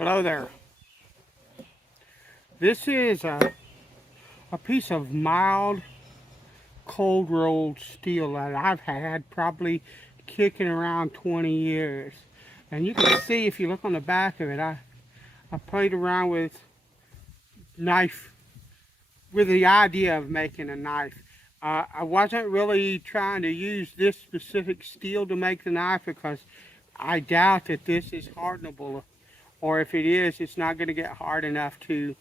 Hello there. This is a piece of mild cold rolled steel that I've had probably kicking around 20 years. And you can see if you look on the back of it, I played around with knife, with the idea of making a knife. I wasn't really trying to use this specific steel to make the knife because I doubt that this is hardenable, or if it is, it's not going to get hard enough to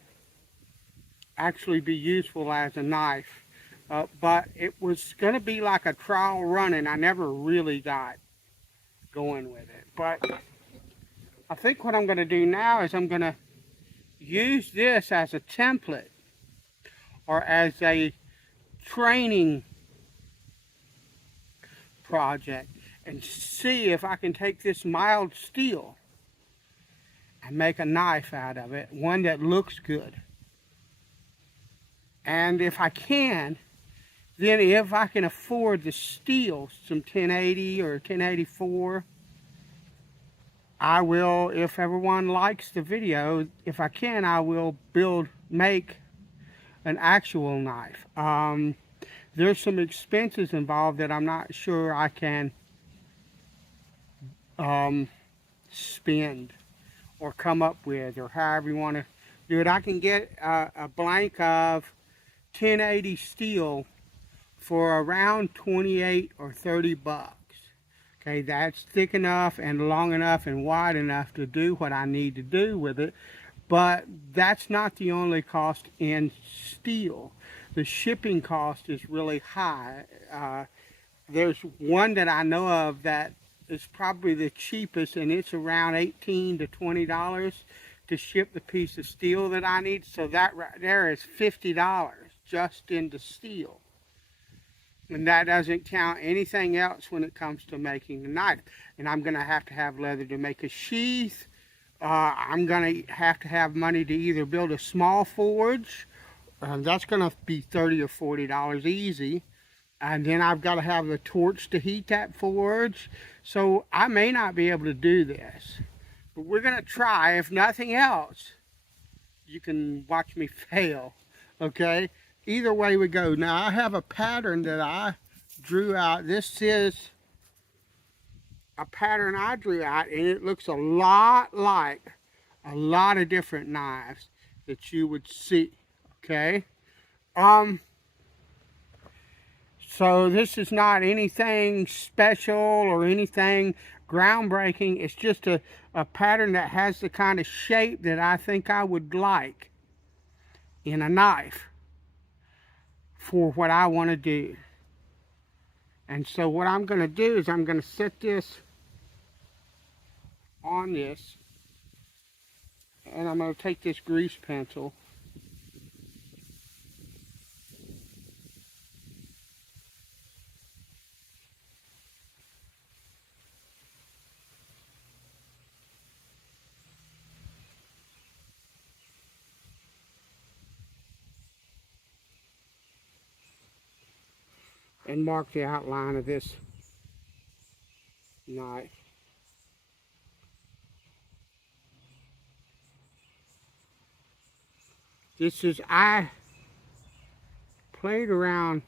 actually be useful as a knife. But it was going to be like a trial run, and I never really got going with it. But I think what I'm going to do now is I'm going to use this as a template or as a training project and see if I can take this mild steel and make a knife out of it, one that looks good. And if I can, then if I can afford the steel, some 1080 or 1084, I will, if everyone likes the video, if I can, I will make an actual knife. There's some expenses involved that I'm not sure I can spend or come up with, or however you want to do it. I can get a blank of 1080 steel for around 28 or 30 bucks. Okay, that's thick enough and long enough and wide enough to do what I need to do with it. But that's not the only cost in steel. The shipping cost is really high. There's one that I know of that is probably the cheapest, and it's around $18 to $20 to ship the piece of steel that I need. So that right there is $50 just in the steel. And that doesn't count anything else when it comes to making a knife. And I'm going to have leather to make a sheath. I'm going to have money to either build a small forge. That's going to be $30 or $40 easy. And then I've got to have the torch to heat that forge. So I may not be able to do this. But we're going to try. If nothing else, you can watch me fail. Okay? Either way we go. Now I have a pattern that I drew out. This is a pattern I drew out, and it looks a lot like a lot of different knives that you would see. Okay? So this is not anything special or anything groundbreaking. It's just a pattern that has the kind of shape that I think I would like in a knife for what I want to do. And so what I'm going to do is I'm going to set this on this, and I'm going to take this grease pencil and mark the outline of this knife. I played around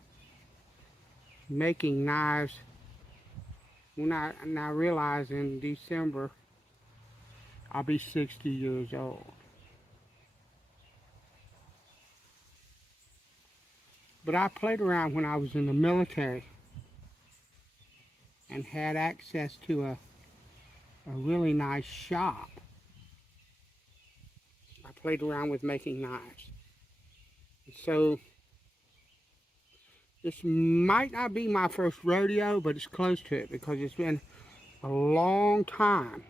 making knives when I realized in December I'll be 60 years old. But I played around when I was in the military and had access to a really nice shop. I played around with making knives. So this might not be my first rodeo, but it's close to it because it's been a long time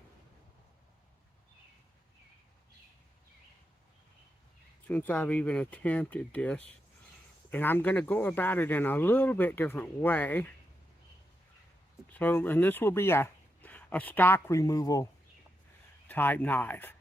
since I've even attempted this. And I'm going to go about it in a little bit different way. So, and this will be a stock removal type knife.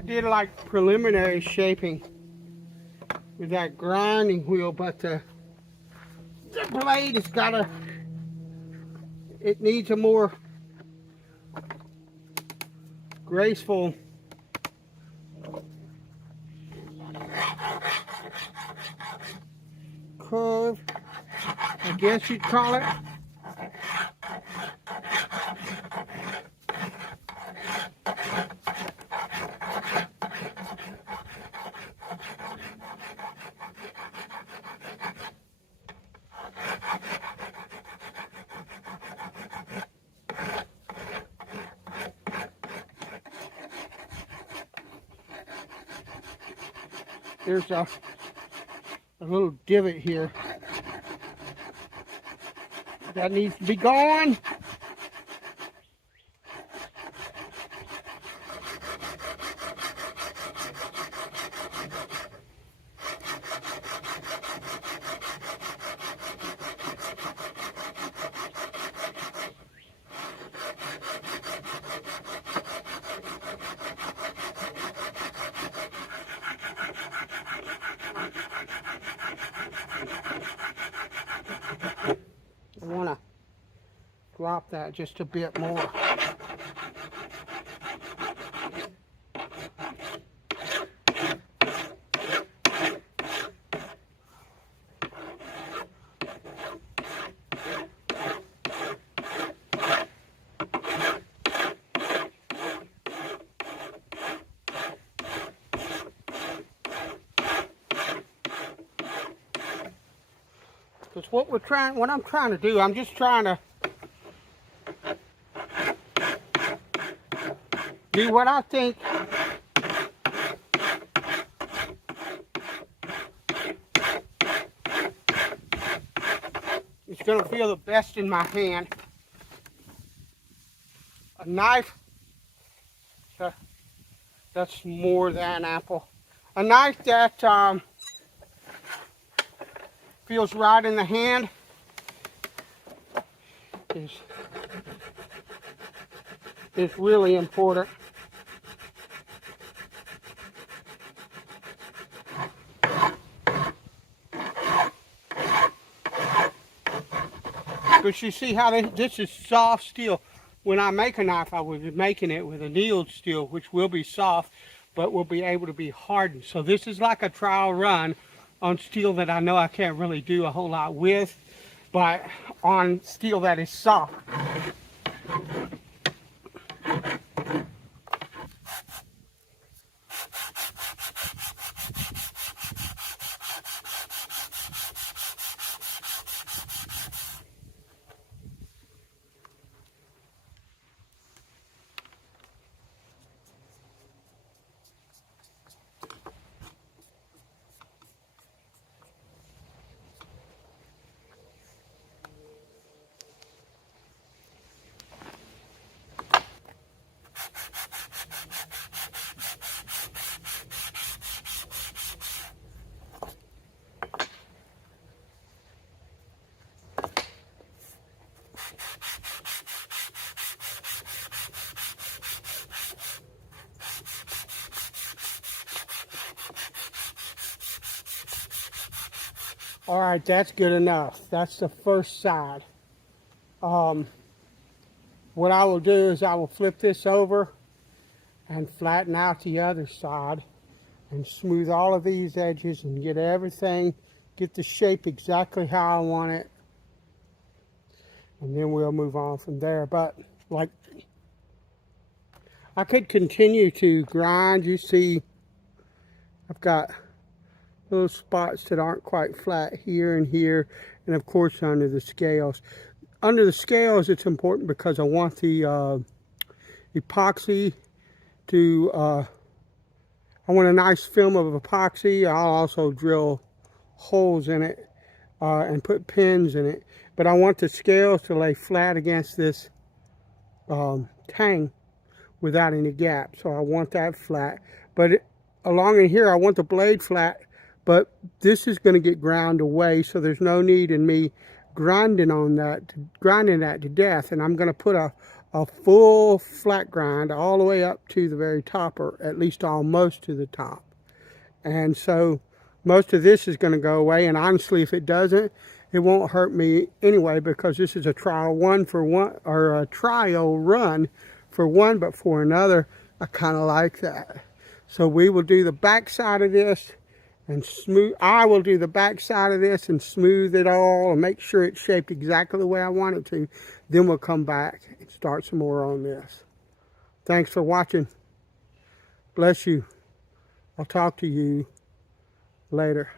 I did like preliminary shaping with that grinding wheel, but the blade has got it needs a more graceful curve, I guess you'd call it. There's a little divot here that needs to be gone. I want to drop that just a bit more. Because what I'm trying to do, I'm just trying to do what I think is going to feel the best in my hand. A knife, that's more than apple. A knife that feels right in the hand is really important. But you see how this is soft steel. When I make a knife, I will be making it with annealed steel, which will be soft, but will be able to be hardened. So this is like a trial run on steel that I know I can't really do a whole lot with, but on steel that is soft. All right, that's good enough. That's the first side. What I will do is I will flip this over and flatten out the other side and smooth all of these edges and get everything, get the shape exactly how I want it. And then we'll move on from there. But like, I could continue to grind. You see, I've got little spots that aren't quite flat here and here, and of course under the scales. Under the scales, it's important because I want the epoxy to, I want a nice film of epoxy. I'll also drill holes in it and put pins in it. But I want the scales to lay flat against this tang without any gap. So I want that flat. But along in here, I want the blade flat. But this is going to get ground away, so there's no need in me grinding that to death. And I'm going to put a a full flat grind all the way up to the very top, or at least almost to the top. And so most of this is going to go away, and honestly, if it doesn't, it won't hurt me anyway, because this is a trial run for one, or a trial run for one, but for another, I kind of like that. So we will do the back side of this and smooth. I will do the back side of this and smooth it all and make sure it's shaped exactly the way I want it to. Then we'll come back and start some more on this. Thanks for watching. Bless you. I'll talk to you later.